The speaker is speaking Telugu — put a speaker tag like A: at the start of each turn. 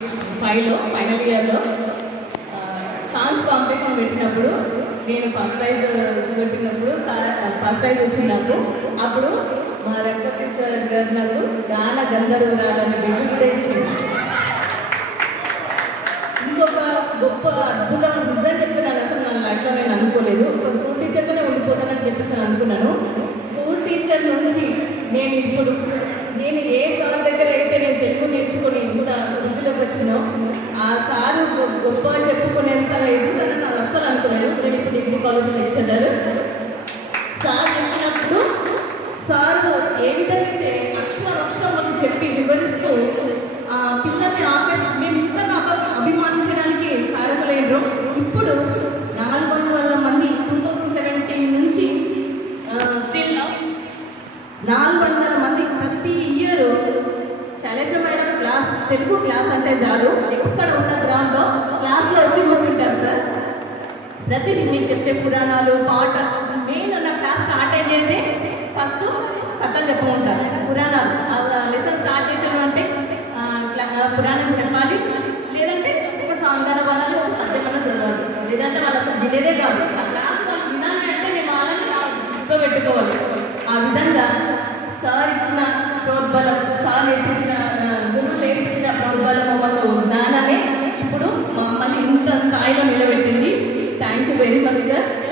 A: ఫైవ్లో ఫైనల్ ఇయర్లో సాంగ్స్ కాంపిటీషన్ పెట్టినప్పుడు నేను ఫస్ట్ ప్రైజ్ పెట్టినప్పుడు ఫస్ట్ ప్రైజ్ వచ్చింది నాకు. అప్పుడు మా రంగపతి సార్ గారు నాకు గాన గంధర్వరాలని బిడ్డ కూడా ఇచ్చింది ఇంకొక గొప్ప అద్భుతం నిజం చెప్తున్నాను అసలు నా లైఫ్లో నేను అనుకోలేదు. ఒక స్కూల్ టీచర్గానే ఉండిపోతానని చెప్పేసి నేను అనుకున్నాను. స్కూల్ టీచర్ నుంచి నేను ఇప్పుడు ఆ సారు గొ- గొప్ప చెప్పుకునేంత ఎదుగుతానని నాకు అస్సలు అనుకోలేదు. నేను ఇప్పుడు డిగ్రీ కాలేజ్ లెక్చరర్. సార్ చెప్పినప్పుడు సారు ఏ విధంగా అయితే అక్షరం అక్షరం మాకు చెప్పి వివరిస్తూ ఆ పిల్లల్ని ఆపేసి మేము ఇంతగా అభిమానించడానికి కారకులైనరు ఇప్పుడు నాలుగు వందల మంది టూ థౌజండ్ సెవెంటీన్ నుంచి స్టిల్ నాలుగు వందల మంది ప్రతి year Shailaja madam Telugu class అంటే చాలు. ఎక్కడ ఉన్న గ్రామంలో క్లాస్లో వచ్చి కూర్చుంటారు సార్. ప్రతిదీ మీరు చెప్పే పురాణాలు పాట మెయిన్ నా క్లాస్ స్టార్ట్ అయ్యేదే ఫస్ట్ కథలు చెప్పుకుంటారు పురాణాలు లెసన్ స్టార్ట్ చేసాను అంటే ఇట్లా పురాణం చెప్పాలి లేదంటే ఒక సాంగాన అన్న పాడాలి ఒక పద్యమన్నా చదవాలి. లేదంటే వాళ్ళు అసలు వినేదే కాదు. ఆ క్లాస్ వాళ్ళు వినాలి అంటే నేను వాళ్ళని పెట్టుకోవాలి. ఆ విధంగా సార్ ఇచ్చిన ప్రోద్బలం సార్ నేర్పించిన very first year.